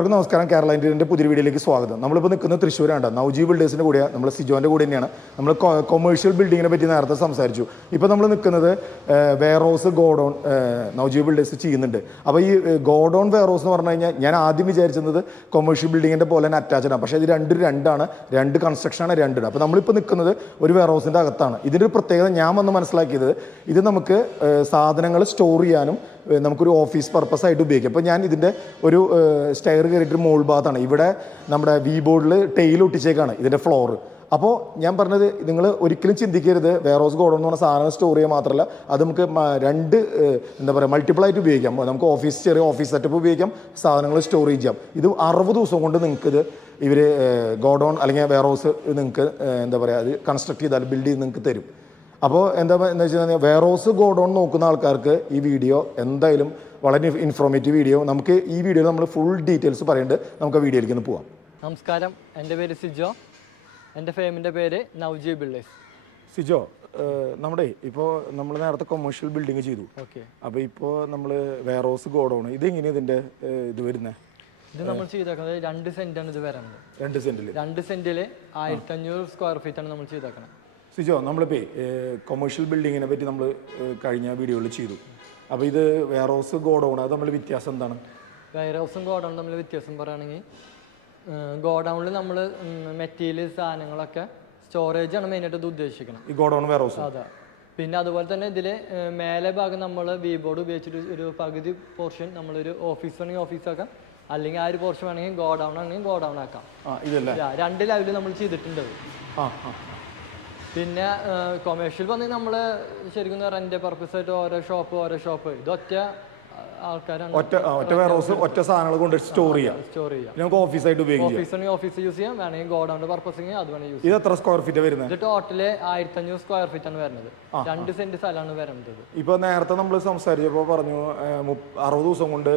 എല്ലാവർക്കും നമസ്കാരം. കേരള ഇന്ത്യൻ്റെ പുതിയ വീഡിയോയിലേക്ക് സ്വാഗതം. നമ്മളിപ്പോൾ നിൽക്കുന്നത് തൃശ്ശൂരാണ്. നവജീവ് ബിൽഡേഴ്സിൻ്റെ കൂടെയാണ്, നമ്മൾ സിജോൻ്റെ കൂടെ തന്നെയാണ്. നമ്മൾ കൊമേഴ്ഷ്യൽ ബിൽഡിങ്ങിനെ പറ്റി നേരത്തെ സംസാരിച്ചു. ഇപ്പോൾ നമ്മൾ നിൽക്കുന്നത് വെയർഹൗസ് ഗോഡൗൺ നവജീവ് ബിൽഡേഴ്സ് ചെയ്യുന്നുണ്ട്. അപ്പോൾ ഈ ഗോഡൗൺ വെയർഹൗസ് എന്ന് പറഞ്ഞു കഴിഞ്ഞാൽ ഞാൻ ആദ്യം വിചാരിച്ചത് കൊമേഴ്ഷ്യൽ ബിൽഡിങ്ങിൻ്റെ പോലെ തന്നെ അറ്റാച്ച്ഡ് ആണ്. പക്ഷേ ഇത് രണ്ടാണ്, രണ്ട് കൺസ്ട്രക്ഷനാണ്, രണ്ടിട്. അപ്പോൾ നമ്മളിപ്പോൾ നിൽക്കുന്നത് ഒരു വെയർഹൗസിൻ്റെ അകത്താണ്. ഇതിൻ്റെ ഒരു പ്രത്യേകത ഞാൻ വന്ന് മനസ്സിലാക്കിയത്, ഇത് നമുക്ക് സാധനങ്ങൾ സ്റ്റോർ ചെയ്യാനും നമുക്കൊരു ഓഫീസ് പർപ്പസ് ആയിട്ട് ഉപയോഗിക്കാം. അപ്പോൾ ഞാൻ ഇതിൻ്റെ ഒരു സ്റ്റെയർ കയറിയിട്ട് മോൾ ഭാഗത്താണ്. ഇവിടെ നമ്മുടെ വി ബോർഡിൽ ടെയിൽ ഒട്ടിച്ചേക്കാണ് ഇതിൻ്റെ ഫ്ലോർ. അപ്പോൾ ഞാൻ പറഞ്ഞത്, നിങ്ങൾ ഒരിക്കലും ചിന്തിക്കരുത് വെയർഹൗസ് ഗോഡൗൺ എന്ന് പറഞ്ഞ സാധനം സ്റ്റോർ ചെയ്യുക മാത്രമല്ല, അത് നമുക്ക് എന്താ പറയുക, മൾട്ടിപ്പിൾ ആയിട്ട് ഉപയോഗിക്കാം. നമുക്ക് ചെറിയ ഓഫീസ് സെറ്റപ്പ് ഉപയോഗിക്കാം, സാധനങ്ങൾ സ്റ്റോർ ചെയ്യാം. ഇത് 60 ദിവസം കൊണ്ട് നിങ്ങൾക്കിത് ഇവർ ഗോഡൗൺ അല്ലെങ്കിൽ വെയർഹൗസ് നിങ്ങൾക്ക് എന്താ പറയുക, അത് കൺസ്ട്രക്ട് ചെയ്താൽ ബിൽഡ് ചെയ്ത് നിങ്ങൾക്ക് തരും. അപ്പോൾ എന്താ വെച്ച് കഴിഞ്ഞാൽ വെയർഹൗസ് ഗോഡൗൺ നോക്കുന്ന ആൾക്കാർക്ക് ഈ വീഡിയോ എന്തായാലും വളരെ ഇൻഫോർമേറ്റീവ് വീഡിയോ. നമുക്ക് ഈ വീഡിയോയിൽ നമ്മൾ ഫുൾ ഡീറ്റെയിൽസ് പറയുന്നുണ്ട്. നമുക്ക് ആ വീഡിയോയിലേക്ക് ഒന്ന് പോവാം. നമസ്കാരം, എൻ്റെ പേര് സിജോ. എൻ്റെ ഫേമിൻ്റെ പേര് നവജീവ് ബിൽഡേഴ്സ്. സിജോ, നമ്മുടെ ഇപ്പോൾ നമ്മൾ നേരത്തെ കൊമേഴ്ഷ്യൽ ബിൽഡിങ് ചെയ്തു. ഓക്കെ. അപ്പോൾ ഇപ്പോൾ നമ്മൾ വെയർഹൗസ് ഗോഡൗൺ ഇതെങ്ങനെയാണ് ഇതിൻ്റെ ഇത് വരുന്നത്? ഇത് നമ്മൾ ചെയ്തേക്കുന്നത് 2 സെൻറ്റാണ് ഇത് വരുന്നത്. 2 സെൻറ്റിൽ 2 സെൻറ്റിൽ 1500 സ്ക്വയർ ഫീറ്റാണ് നമ്മൾ ചെയ്തേക്കുന്നത്. സിജോ, നമ്മളിപ്പോൾ കൊമേഴ്ഷ്യൽ ബിൽഡിങ്ങിനെ പറ്റി നമ്മൾ കഴിഞ്ഞ വീഡിയോയിൽ ചെയ്തു. അപ്പോൾ ഇത് വെയർഹൗസ് ഗോഡൗൺ, അത് നമ്മൾ വ്യത്യാസം എന്താണ്? വെയർഹൗസും ഗോഡൗണും തമ്മിൽ വ്യത്യാസം പറയുകയാണെങ്കിൽ, ഗോഡൗണിൽ നമ്മൾ മെറ്റീരിയൽ സാധനങ്ങളൊക്കെ സ്റ്റോറേജാണ് മെയിനായിട്ട് ഇത് ഉദ്ദേശിക്കുന്നത്, ഈ ഗോഡൗൺ വെയർഹൗസ്. അതെ. പിന്നെ അതുപോലെ തന്നെ ഇതിൽ മേലെ ഭാഗം നമ്മൾ വി ബോർഡ് ഉപയോഗിച്ചിട്ട് ഒരു പകുതി പോർഷൻ നമ്മളൊരു ഓഫീസ് വേണമെങ്കിൽ ഓഫീസാക്കാം, അല്ലെങ്കിൽ ആ ഒരു പോർഷൻ വേണമെങ്കിൽ ഗോഡൗൺ ആണെങ്കിൽ ഗോഡൗൺ ആക്കാം. ഇതല്ലേ 2 ലെവലിൽ നമ്മൾ ചെയ്തിട്ടുണ്ട്. പിന്നെ കൊമേഴ്ഷ്യൽ വന്നെങ്കിൽ നമ്മൾ ശരിക്കും റെന്റ് പർപ്പസ് ആയിട്ട് ഓരോ ഷോപ്പ് ഇത് ഒറ്റ ആൾക്കാരാണ്, ഒറ്റ വെയർഹൗസ്, ഒറ്റ സാധനങ്ങൾ കൊണ്ട് സ്റ്റോർ ചെയ്യാം. നമുക്ക് ഓഫീസായിട്ട് ഉപയോഗിക്കാം. ഓഫീസ് യൂസ് ചെയ്യാം, വേണമെങ്കിൽ ഗോഡൗണിന്റെ പർപ്പസ് അത് വേണമെങ്കിൽ യൂസ് ചെയ്യാം. ഇത് എത്ര സ്ക്വയർ ഫീറ്റ് വരുന്നത്? ഇത് ടോട്ടല് 1500 സ്ക്വയർ ഫീറ്റ് ആണ് വരുന്നത്. 2 സെന്റ് സ്ഥലമാണ് വരുന്നത്. ഇപ്പൊ നേരത്തെ നമ്മൾ സംസാരിച്ചപ്പോൾ പറഞ്ഞു 60 ദിവസം കൊണ്ട്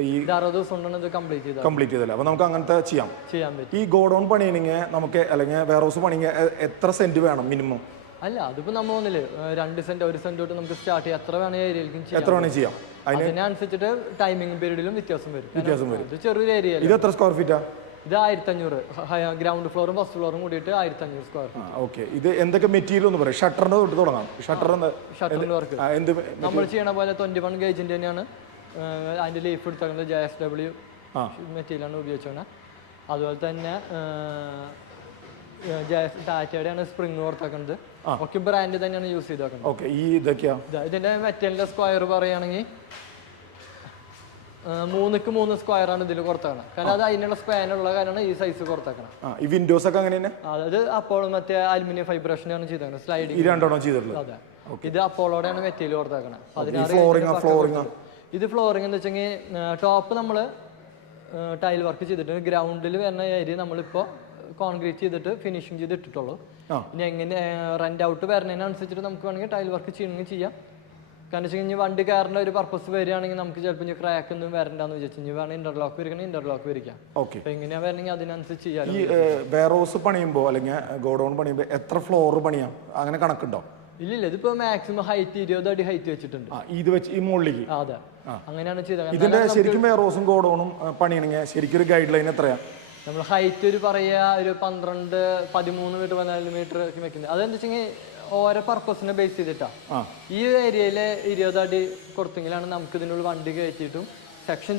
60 ദിവസം കൊണ്ടാണ് ഇത് കംപ്ലീറ്റ് ചെയ്തല്ലേ. അപ്പൊ നമുക്ക് അങ്ങനത്തെ ചെയ്യാൻ പറ്റും. ഈ ഗോഡൗൺ പണിയണെങ്കിൽ നമുക്ക്, അല്ലെങ്കിൽ വെയർഹൗസ് പണിയെങ്കിൽ എത്ര സെന്റ് വേണം മിനിമം? അല്ല, അതിപ്പോ നമ്മൾ ഒന്നില് 2 സെന്റ് 1 സെന്റ് തൊട്ട് നമുക്ക് സ്റ്റാർട്ട് ചെയ്യാം. എത്ര വേണമെങ്കിൽ ഏരിയയിലേക്കും ചെയ്യാം. അതിനനുസരിച്ചിട്ട് ടൈമിംഗ് പീരീഡിലും വ്യത്യാസം വരും. ഇത് ചെറിയൊരു ഏരിയ. ഇത് എത്ര സ്ക്വയർ ഫീറ്റാ? ഇത് 1500. ഗ്രൗണ്ട് ഫ്ലോറും ഫസ്റ്റ് ഫ്ലോറും കൂടിയിട്ട് 1500 സ്ക്വയർ ഫീറ്റ്. ഓക്കെ. ഇത് എന്തൊക്കെ മെറ്റീരിയൽ ഒന്ന് പറയാം? ഷട്ടറിന്റെ തൊട്ട് തുടങ്ങാം. ഷട്ടറിന്റെ വർക്ക് നമ്മൾ ചെയ്യണ പോലെ 21 ഗേജിന്റെ തന്നെയാണ്. അതിന്റെ ലീഫ് എടുത്തേക്കുന്നത് JSW മെറ്റീരിയലാണ് ഉപയോഗിച്ചത്. അതുപോലെ തന്നെ ടാറ്റയുടെയാണ് സ്പ്രിങ് കൊടുത്തേക്കുന്നത്. ഒക്കെ ബ്രാൻഡ് തന്നെയാണ് യൂസ് ചെയ്തേക്കുന്നത്. ഇതിന്റെ മെറ്റലിന്റെ സ്ക്വയർ പറയുകയാണെങ്കിൽ 3x3 സ്ക്വയർ ആണ് ഇതിൽ കൊടുത്തേക്കണം. കാരണം അത് അതിനുള്ള സ്പാനുള്ള കാര്യമാണ് ഈ സൈസ് കൊടുത്തേക്കണം. ഈ വിൻഡോസ് ഒക്കെ അങ്ങനെ അതായത് അപ്പോൾ മറ്റേ അലുമിനിയം ഫൈബ്രേഷനാണ് ചെയ്തേക്കുന്നത്. സ്ലൈഡിങ്. അതെ. ഇത് അപ്പോളോടെയാണ് മെറ്റീരിയൽ കൊടുത്തേക്കണം. ഇത് ഫ്ലോറിംഗ് എന്ന് വെച്ചെങ്കിൽ ടോപ്പ് നമ്മൾ ടൈൽ വർക്ക് ചെയ്തിട്ട് ഗ്രൗണ്ടിൽ വരുന്ന ഏരിയ നമ്മളിപ്പോൾ കോൺക്രീറ്റ് ചെയ്തിട്ട് ഫിനിഷിങ് ചെയ്ത് ഇട്ടിട്ടുള്ളൂ. ഇനി എങ്ങനെ റെന്റ് ഔട്ട് വരുന്നതിനനുസരിച്ചിട്ട് നമുക്ക് വേണമെങ്കിൽ ടൈൽ വർക്ക് ചെയ്യണമെങ്കിൽ ചെയ്യാം. കാരണം വെച്ചാൽ ഇനി വണ്ടി കയറേണ്ട ഒരു പർപ്പസ് വരികയാണെങ്കിൽ നമുക്ക് ചിലപ്പോൾ ഇനി ക്രാക്ക് ഒന്നും വരണ്ടെന്ന് വിചാരിച്ചു ഇനി വേണമെങ്കിൽ ഇന്റർലോക്ക് വരികയാണെങ്കിൽ ഇന്റർലോക്ക് വരിക്കാം. അപ്പൊ എങ്ങനെയാ വരണമെങ്കിൽ അതിനനുസരിച്ച് ചെയ്യാം. ഈ വെയർഹൗസ് പണിയുമ്പോൾ അല്ലെങ്കിൽ ഗോഡൗൺ പണിയുമ്പോൾ എത്ര ഫ്ലോർ പണിയാം, അങ്ങനെ കണക്കുണ്ടോ? ഇല്ല, ഇതിപ്പോ മാക്സിമം ഹൈറ്റ് 20 അടി ഹൈറ്റ് വെച്ചിട്ടുണ്ട്. ഇത് വെച്ച് ഈ മുകളിലേക്ക്. അതെ, അങ്ങനെയാണ് ചെയ്തത്. ഇതിന്റെ ശരിക്കും വെയർഹൗസും ഗോഡൗണും പണിയണമെങ്കിൽ ശരിക്കും ഒരു ഗൈഡ് ലൈൻ എത്രയാ? നമ്മൾ ഹൈറ്റ് ഒരു 12, 13 മീറ്റർ 14 മീറ്റർ വെക്കുന്നത്. അതെന്താ വെച്ചെങ്കിൽ ഓരോ പർപ്പസിനെ ബേസ് ചെയ്തിട്ടാ. ഈ ഏരിയയിലെ 20 അടി കൊടുത്തെങ്കിലാണ് നമുക്ക് ഇതിനുള്ള വണ്ടി കയറ്റിയിട്ടും സെക്ഷൻ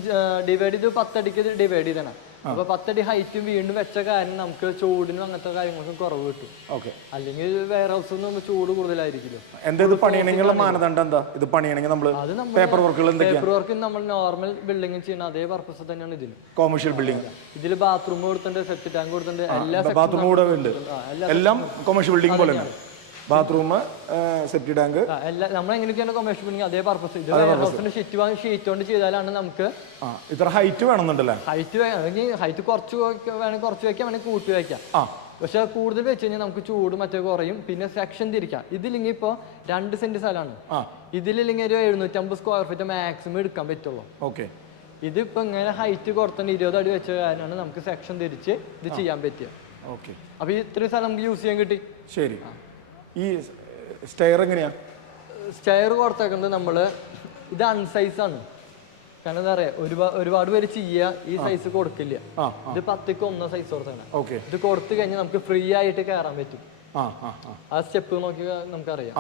ഡിവൈഡ് ചെയ്ത് 10 അടിക്ക് ഡിവൈഡ് ചെയ്തണം. അപ്പൊ 10 അടി ഹൈറ്റും വീണ്ടും വെച്ച കാരണം നമുക്ക് ചൂടിനും അങ്ങനത്തെ കാര്യങ്ങൾക്കും കുറവ് കിട്ടും. അല്ലെങ്കിൽ വെയർ ഹൗസ് ചൂട് കൂടുതലായിരിക്കും. മാനദണ്ഡം എന്താ? ഇത് പണിയണമെങ്കിൽ പേപ്പർ വർക്ക് നമ്മൾ നോർമൽ ബിൽഡിംഗ് ചെയ്യുന്ന അതേ പർപ്പസ് തന്നെയാണ് ഇതിൽ. കൊമേഴ്ഷ്യൽ ബിൽഡിംഗ് ഇതിൽ ബാത്റൂം കൊടുത്തിട്ടുണ്ട്, സെപ്റ്റ് ടാങ്ക് കൊടുത്തിട്ടുണ്ട്, എല്ലാം കൊമേഴ്ഷ്യൽ ബിൽഡിംഗ് പോലെ. ബാത്റൂം, സെപ്റ്റി ടാങ്ക്, നമ്മൾ എങ്ങനെയൊക്കെയാണ് കൊമേഴ്ഷ്യൽ ബിൽഡിംഗ് അതേ പർപ്പസ്. ഇത് ഷീറ്റ് കൊണ്ട് ചെയ്താലാണ് നമുക്ക് ഇത്ര ഹൈറ്റ് വേണമെന്നുണ്ടല്ലേ. ഹൈറ്റ് കുറച്ച് വേണമെങ്കിൽ കുറച്ച് വെക്കാം, വേണമെങ്കിൽ കൂട്ടി വെക്കാം. പക്ഷെ കൂടുതൽ വെച്ച് കഴിഞ്ഞാൽ നമുക്ക് ചൂട് മറ്റേ കുറയും. പിന്നെ സെക്ഷൻ തിരിക്കാം. ഇതില്ലെങ്കിൽ ഇപ്പോൾ 2 സെന്റ് സ്ഥലമാണ്. ഇതിലില്ലെങ്കിൽ ഒരു 750 സ്ക്വയർ ഫീറ്റ് മാക്സിമം എടുക്കാൻ പറ്റുള്ളൂ. ഇതിപ്പോ ഇങ്ങനെ ഹൈറ്റ് കുറത്തന്നെ 20 അടി വെച്ച കാരണമാണ് നമുക്ക് സെക്ഷൻ തിരിച്ച് ഇത് ചെയ്യാൻ പറ്റുക. അപ്പൊ ഇത്രയും സ്ഥലം നമുക്ക് യൂസ് ചെയ്യാൻ കിട്ടി. ശരി. ഈ സ്റ്റെയർ എങ്ങനെയാ? സ്റ്റെയർ കൊടുത്തേക്കുന്നത് നമ്മള് ഇത് അൺസൈസ് ആണ്. കാരണം എന്താ പറയാ ഒരുപാട് പേര് ചെയ്യുക ഈ സൈസ് കൊടുക്കില്ല. ഇത് 10ക്ക് 1 സൈസ് കൊടുത്താണ്. ഇത് കൊടുത്തു കഴിഞ്ഞാൽ നമുക്ക് ഫ്രീ ആയിട്ട് കയറാൻ പറ്റും. ആ സ്റ്റെപ്പ് നോക്കി നമുക്കറിയാം.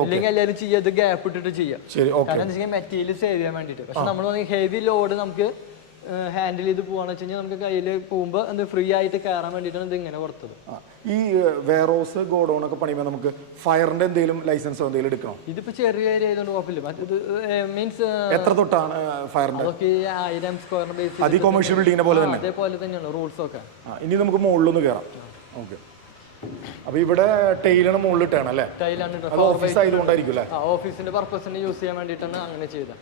അല്ലെങ്കിൽ എല്ലാവരും ചെയ്യുക ഇത് ഗ്യാപ്പ് ഇട്ടിട്ട് ചെയ്യാം. കാരണം എന്താ വെച്ചാൽ മെറ്റീരിയൽ സേവ് ചെയ്യാൻ വേണ്ടിയിട്ട്. പക്ഷെ നമ്മൾ ഹെവി ലോഡ് നമുക്ക് ഹാൻഡിൽ ചെയ്ത് പോവാന്ന് വെച്ച് കഴിഞ്ഞാൽ നമുക്ക് കയ്യിൽ പോകുമ്പോൾ എന്ത് ഫ്രീ ആയിട്ട് കയറാൻ വേണ്ടിയിട്ടാണ് ഇത് ഇങ്ങനെ കൊടുത്തത്. ഈ വെയർഹൗസ് ഗോഡൌൺ ഒക്കെ പണിയുമ്പോൾ നമുക്ക് ഫയറിന്റെ എന്തെങ്കിലും ലൈസൻസോ എന്തെങ്കിലും എടുക്കണോ? ഇതിപ്പോ ചെറിയ ഏരിയ ആയതുകൊണ്ട് കുഴപ്പമില്ല. മറ്റേത് മീൻസ് എത്ര തൊട്ടാണ് ഫയറിന്റെ? അതൊക്കെ 1000 സ്ക്വയർ ബേസ് അത് കൊമേഴ്ഷ്യൽ ബിൽഡിങ്ങിനെ പോലെ തന്നെ അതേപോലെ തന്നെയാണ് റൂൾസ് ഒക്കെ. ഇനി നമുക്ക് മുകളിലൊന്ന് കയറാം. ഓക്കെ. അപ്പൊ ഇവിടെ ടൈലാണ് മുകളിൽ ഇട്ടാണ് അല്ലേ? ഓഫീസ് ആയതുകൊണ്ടായിരിക്കും അല്ലേ? ഓഫീസിന്റെ പർപ്പസിന് യൂസ് ചെയ്യാൻ വേണ്ടിയിട്ടാണ് അങ്ങനെ ചെയ്തത്.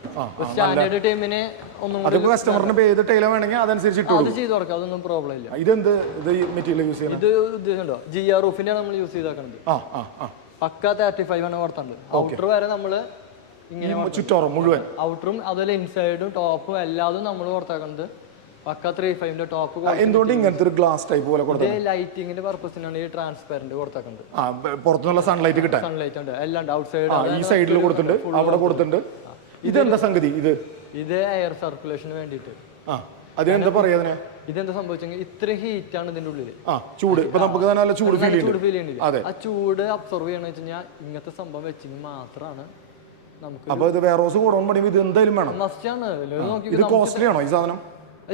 സ്റ്റാൻഡേർഡ് ടീമിന് ഒന്നും കസ്റ്റമറിന് ഏത് ടൈല വേണമെങ്കിൽ അതനുസരിച്ച് അത് ചെയ്ത് കൊടുക്കാം. അതൊന്നും പ്രോബ്ലം ഇല്ല. ഇതെന്ത് മെറ്റീരിയൽ യൂസ് ചെയ്യുന്നത്? ഇത് ഇതുണ്ടോ GR റൂഫിന്റെ നമ്മൾ യൂസ് ചെയ്തേക്കുന്നത്. പക്ക 35 ആണ് കൊടുത്തത്. ഔട്ടർ വരെ നമ്മള് ഇങ്ങനെ ചുറ്റോറും മുഴുവൻ ഔട്ടറും അതുപോലെ ഇൻസൈഡും ടോപ്പും എല്ലാതും നമ്മൾ കൊടുത്തേക്കുന്നത് പക്ക 35ന്റെ ടോപ്പ്. എന്തുകൊണ്ട് ഇങ്ങനത്തെ ഒരു ഗ്ലാസ് ടൈപ്പ് പോലെ കൊടുത്തത്? ലൈറ്റിംഗിന്റെ പർപ്പസിനാണ് ഈ ട്രാൻസ്പെറന്റ് കൊടുത്തേക്കുന്നത്. പുറത്തുനിന്നുള്ള സൺലൈറ്റ് കിട്ടാൻ. സൺലൈറ്റ് ഉണ്ട് എല്ലാം ഉണ്ട്. ഔട്ട് സൈഡ് ഈ സൈഡിൽ കൊടുത്തിട്ടുണ്ട്, അവിടെ കൊടുത്തിട്ടുണ്ട്. ഇതെന്താ സംഗതി? ഇത് എയർ സർക്കുലേഷന് വേണ്ടിയിട്ട്. അതെന്താ പറയാ? ഇതെന്താ സംഭവിച്ചെങ്കിൽ ഇത്ര ഹീറ്റ് ആണ് ഇതിന്റെ ഉള്ളിൽ. ചൂട് ഇപ്പൊ നമുക്ക് നല്ല ചൂട് ഫീൽ ചെയ്യുന്നുണ്ട്. ആ ചൂട് അബ്സോർവ് ചെയ്യണമെന്ന് വെച്ച് കഴിഞ്ഞാൽ ഇങ്ങനത്തെ സംഭവം വെച്ചെങ്കിൽ മാത്രമാണ് നമുക്ക്. അപ്പൊ ഇത് വെയർഹൗസ് ഗോഡൌൺ പണിയുമ്പോൾ ഇത് എന്തായാലും വേണം. മസ്റ്റ് ആണ്. ഇത് കോസ്റ്റ്ലി ആണോ ഈ സാധനം?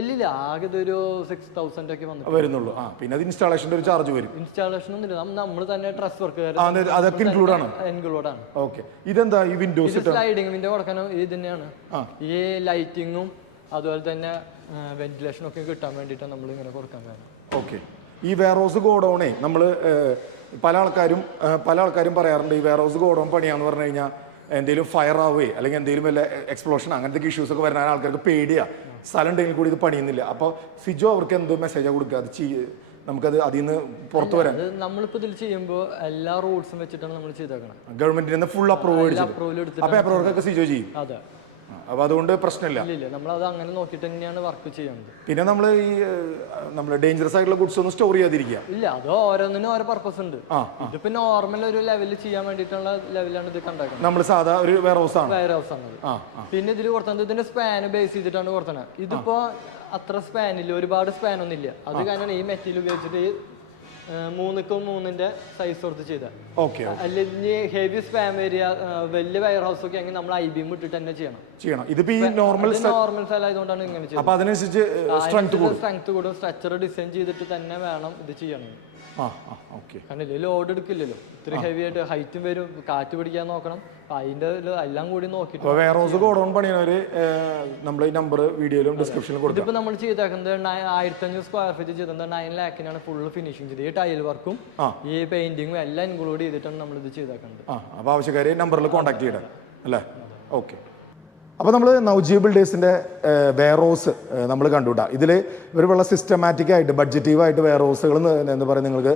ഇല്ല, ആകെ ഒരു 6000 ഒക്കെ വരുന്നുള്ളൂ. പിന്നെ അത് ഇൻസ്റ്റാളേഷന്റെ ഒരു ചാർജ് വരും. ഇൻസ്റ്റാളേഷൻ ഒന്നുമില്ല, നമ്മൾ തന്നെ ഡ്രസ് വർക്ക് അതൊക്കെ ഇൻക്ലൂഡ് ആണ്. ഓക്കെ. ഇതെന്താ ഈ വിൻഡോസ് സ്ലൈഡിംഗ് വിൻഡോ കൊടുക്കാനും ഇത് തന്നെയാണ്. ഈ ലൈറ്റിങ്ങും അതുപോലെ തന്നെ വെന്റിലേഷൻ ഒക്കെ കിട്ടാൻ വേണ്ടിയിട്ടാണ് നമ്മൾ ഇങ്ങനെ കൊടുക്കാൻ കാരണം. ഓക്കെ. ഈ വെയർഹൗസ് ഗോഡൌണേ നമ്മൾ പല ആൾക്കാരും പറയാറുണ്ട് ഈ വെയർഹൗസ് ഗോഡൌൺ പണിയാന്ന് പറഞ്ഞു കഴിഞ്ഞാൽ എന്തെങ്കിലും ഫയർ ആവുകയോ അല്ലെങ്കിൽ എന്തെങ്കിലും വല്ല എക്സ്പ്ലോഷൻ അങ്ങനത്തെ ഇഷ്യൂസ് ഒക്കെ വരുന്ന ആൾക്കാർക്ക് പേടിയാ, സ്ഥലം ഉണ്ടെങ്കിൽ കൂടി ഇത് പണിയുന്നില്ല. അപ്പോൾ സിജോ അവർക്ക് എന്തോ മെസ്സേജാണ് കൊടുക്കുക? അത് നമുക്കത് അതിൽ നിന്ന് പുറത്തു വരാൻ നമ്മളിപ്പോൾ ഇതിൽ ചെയ്യുമ്പോൾ എല്ലാ റൂൾസും വെച്ചിട്ടാണ് നമ്മൾ ചെയ്തേക്കണം. ഗവൺമെന്റിൽ നിന്ന് ഫുൾ അപ്രൂവൽ എടുത്തിട്ട് ആ പേപ്പർ വർക്കൊക്കെ സിജോ ചെയ്യും. അതെ. അപ്പൊ അതുകൊണ്ട് പ്രശ്നമില്ല. നമ്മൾ അത് അങ്ങനെ നോക്കിയിട്ട് തന്നെയാണ് വർക്ക് ചെയ്യുന്നത്. പിന്നെ നമ്മൾ ഡേഞ്ചറസ് ആയിട്ടുള്ള ഗുഡ്സ് ഒന്നും സ്റ്റോർ ചെയ്യാതിരിക്കുക. ഇല്ല, അത് ഓരോന്നിനും ഓരോ പർപ്പസ് ഉണ്ട്. ഇതിപ്പോ നോർമൽ ഒരു ലെവലിൽ ചെയ്യാൻ വേണ്ടിയിട്ടുള്ള ലെവലാണ് ഇത് കണ്ടാക്കുന്നത്. നമ്മൾ സാധാ ഒരു വെയർഹൗസ് ആണ്. പിന്നെ ഇതിൽ കൊടുത്തത് ഇതിന്റെ സ്പാൻ ബേസ് ചെയ്തിട്ടാണ് കൊടുത്തത്. ഇതിപ്പോ അത്ര സ്പാനില്ല, ഒരുപാട് സ്പാൻ ഒന്നും ഇല്ല. അത് കാരണം ഈ മെറ്റീരിയൽ ഉപയോഗിച്ചിട്ട് 3ക്ക് 3ന്റെ സൈസ് കൊടുത്ത് ചെയ്ത. അല്ലെങ്കിൽ ഹെവി സ്പാം ഏരിയ വലിയ വെയർ ഹൗസ് ഒക്കെ ആണെങ്കിൽ നമ്മൾ IBM ഇട്ടിട്ട് തന്നെ ചെയ്യണം. ഇതിപ്പോ ഈ നോർമൽ സ്ഥലം ആയതുകൊണ്ടാണ് ഇങ്ങനെ ചെയ്യുന്നത്. സ്ട്രെങ്ത് കൂടും. സ്ട്രക്ചർ ഡിസൈൻ ചെയ്തിട്ട് തന്നെ വേണം ഇത് ചെയ്യണം. കാരണം ലോഡ് എടുക്കില്ലല്ലോ, ഇത്ര ഹെവി ആയിട്ട് ഹൈറ്റും വരും, കാറ്റ് പിടിക്കാൻ നോക്കണം. അതിന്റെ എല്ലാം കൂടി നോക്കിയിട്ട് വെയർഹൗസ് ഗോഡൌൺ പണിയുന്നവര് നമ്മുടെ ഈ നമ്പർ വീഡിയോയിലും ഡിസ്ക്രിപ്ഷനിലും കൊടുക്കും. ഇതിപ്പോ നമ്മൾ ചെയ്തേക്കുന്നത് 1500 സ്ക്വയർ ഫീറ്റ് ചെയ്തത് 9 lakhനാണ് ഫുള്ള് ഫിനിഷിംഗ് ചെയ്ത്. ഈ ടൈൽ വർക്കും ഈ പെയിന്റിങ്ങും എല്ലാം ഇൻക്ലൂഡ് ചെയ്തിട്ടാണ് നമ്മൾ ഇത് ചെയ്തേക്കുന്നത്. അപ്പൊ ആവശ്യക്കാരെ നമ്പറിൽ കോൺടാക്ട് ചെയ്യണം അല്ലേ? ഓക്കെ. അപ്പോൾ നമ്മൾ നവജീവ് ബിൽഡേഴ്സിൻ്റെ വെയർഹൗസ് നമ്മൾ കണ്ടുകൂട്ടാ. ഇതിൽ ഇവർ വളരെ സിസ്റ്റമാറ്റിക് ആയിട്ട് ബഡ്ജറ്റീവായിട്ട് വെയർഹൗസുകൾ എന്ന് പറയുന്നത് നിങ്ങൾക്ക്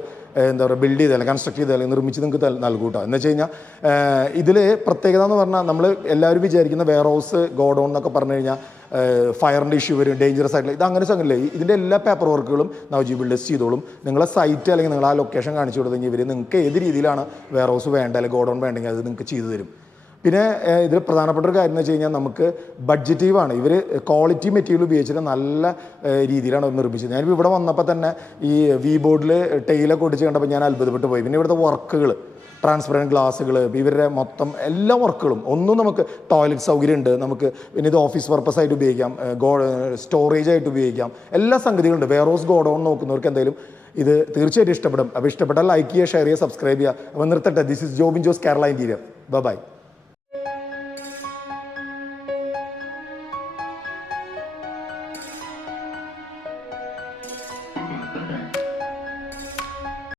എന്താ പറയുക ബിൽഡ് ചെയ്ത് അല്ലെങ്കിൽ കൺസ്ട്രക്ട് ചെയ്ത് അല്ലെങ്കിൽ നിർമ്മിച്ച് നിങ്ങൾക്ക് നൽകൂട്ടാ. എന്ന് വെച്ച് കഴിഞ്ഞാൽ ഇതിൽ പ്രത്യേകത എന്ന് പറഞ്ഞാൽ നമ്മൾ എല്ലാവരും വിചാരിക്കുന്ന വെയർഹൗസ് ഗോഡൗൺ എന്നൊക്കെ പറഞ്ഞു കഴിഞ്ഞാൽ ഫയറിൻ്റെ ഇഷ്യൂ വരും, ഡേഞ്ചറസ് ആയിട്ടുള്ള ഇത് അങ്ങനെ സംഗതിയില്ലേ. ഇതിൻ്റെ എല്ലാ പേപ്പർ വർക്കുകളും നവജീവ് ബിൽഡേഴ്സ് ചെയ്തോളും. നിങ്ങളെ സൈറ്റ് അല്ലെങ്കിൽ നിങ്ങൾ ആ ലൊക്കേഷൻ കാണിച്ചു കൊടുത്തെങ്കിൽ ഇവർ നിങ്ങൾക്ക് ഏത് രീതിയിലാണ് വെയർഹൗസ് വേണ്ട അല്ലെങ്കിൽ ഗോഡൗൺ വേണ്ടെങ്കിൽ അത് നിങ്ങൾക്ക് ചെയ്തു തരും. പിന്നെ ഇതിൽ പ്രധാനപ്പെട്ട ഒരു കാര്യം എന്ന് വെച്ച് കഴിഞ്ഞാൽ നമുക്ക് ബഡ്ജറ്റീവാണ്. ഇവർ ക്വാളിറ്റി മെറ്റീരിയൽ ഉപയോഗിച്ചിട്ട് നല്ല രീതിയിലാണ് നിർമ്മിച്ചത്. ഞാനിപ്പോൾ ഇവിടെ വന്നപ്പോൾ തന്നെ ഈ വി ബോർഡിൽ ടൈലൊക്കെ ഒടിച്ച് കണ്ടപ്പോൾ ഞാൻ അത്ഭുതപ്പെട്ടു പോയി. പിന്നെ ഇവിടുത്തെ വർക്കുകൾ, ട്രാൻസ്പെറൻറ്റ് ഗ്ലാസ്സുകൾ, ഇവരുടെ മൊത്തം എല്ലാ വർക്കുകളും ഒന്നും നമുക്ക് ടോയ്ലറ്റ് സൗകര്യം ഉണ്ട്, നമുക്ക് പിന്നെ ഇത് ഓഫീസ് പർപ്പസ് ആയിട്ട് ഉപയോഗിക്കാം, സ്റ്റോറേജ് ആയിട്ട് ഉപയോഗിക്കാം, എല്ലാ സംഗതികളുണ്ട്. വെയർഹൗസ് ഗോഡൗൺ നോക്കുന്നവർക്ക് എന്തായാലും ഇത് തീർച്ചയായിട്ടും ഇഷ്ടപ്പെടും. അപ്പോൾ ഇഷ്ടപ്പെട്ടാൽ ലൈക്ക് ചെയ്യുക, ഷെയർ ചെയ്യുക, സബ്സ്ക്രൈബ് ചെയ്യുക. അപ്പോൾ നിർത്തട്ടെ. This is Jobin Jose, Kerala interior. By.